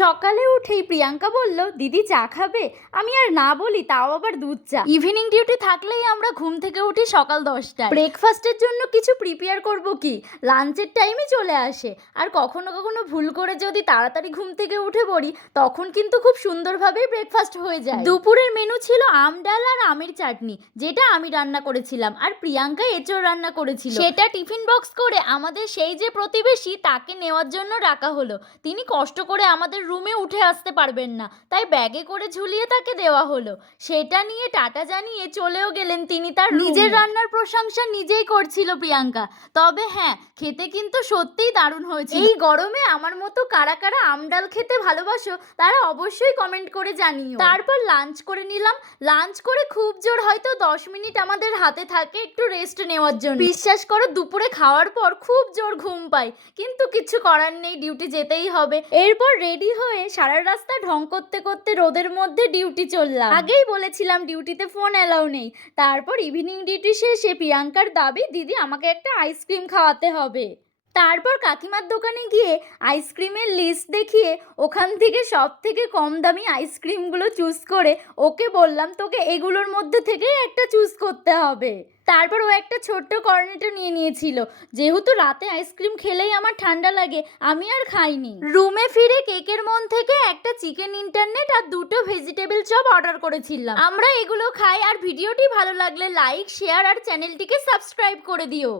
সকালে উঠেই প্রিয়াঙ্কা বলল, দিদি চা খাবে? আমি আর না বলি, তাও আবার দুধ চা। ইভিনিং ডিউটি থাকলেই আমরা ঘুম থেকে উঠি সকাল 10টায়। ব্রেকফাস্টের জন্য কিছু প্রিপেয়ার করব কি, লাঞ্চের টাইমে চলে আসে। আর কখনো কখনো ভুল করে যদি তাড়াতাড়ি ঘুম থেকে উঠে পড়ি, তখন কিন্তু খুব সুন্দরভাবেই ব্রেকফাস্ট হয়ে যায়। দুপুরের মেনু ছিল আম ডাল আর আমের চাটনি, যেটা আমি রান্না করেছিলাম, আর প্রিয়াঙ্কা এঁচোড় রান্না করেছিল। সেটা টিফিন বক্স করে আমাদের সেই যে প্রতিবেশী, তাকে নেওয়ার জন্য রাখা হলো। তিনি কষ্ট করে আমাদের রুমে উঠে আসতে পারবেন না, তাই ব্যাগে করে ঝুলিয়ে তাকে দেওয়া হলো। সেটা নিয়ে টাটা জানিয়ে চলেও গেলেন তিনি তার নিজের রান্নার প্রশংসা নিজেই করছিল প্রিয়াঙ্কা। তবে হ্যাঁ, খেতে কিন্তু সত্যিই দারুণ হয়েছিল। এই গরমে আমার মতো কারা কারা আম ডাল খেতে ভালোবাসো, তারা অবশ্যই কমেন্ট করে জানিও। তারপর লাঞ্চ করে নিলাম। লাঞ্চ করে খুব জোর হয়তো 10 মিনিট আমাদের হাতে থাকে একটু রেস্ট নেওয়ার জন্য। বিশ্বাস করো, দুপুরে খাওয়ার পর খুব জোর ঘুম পাই, কিন্তু কিছু করার নেই, ডিউটি যেতেই হবে। এরপর রেডি হয়ে সারা রাস্তা ঢং করতে করতে রোদের মধ্যে ডিউটি চললাম। আগেই বলেছিলাম ডিউটিতে ফোন অ্যালাউ নেই। তারপর ইভিনিং ডিউটি শেষে প্রিয়াঙ্কার দাবি, দিদি আমাকে একটা আইসক্রিম খাওয়াতে হবে। তারপর কাকিমার দোকানে গিয়ে আইসক্রিমের লিস্ট দেখিয়ে ওখান থেকে সব থেকে কম দামি আইসক্রিমগুলো চুজ করে ওকে বললাম, তোকে এগুলোর মধ্যে থেকেই একটা চুজ করতে হবে। তারপর ও একটা ছোট্ট কর্নেটো নিয়ে নিয়েছিল। যেহেতু রাতে আইসক্রিম খেলেই আমার ঠান্ডা লাগে, আমি আর খাইনি। রুমে ফিরে কেকের মন থেকে একটা চিকেন ইন্টারনেট আর 2টো ভেজিটেবল চপ অর্ডার করেছিলাম। আমরা এগুলো খাই। আর ভিডিওটি ভালো লাগলে লাইক, শেয়ার আর চ্যানেলটিকে সাবস্ক্রাইব করে দিও।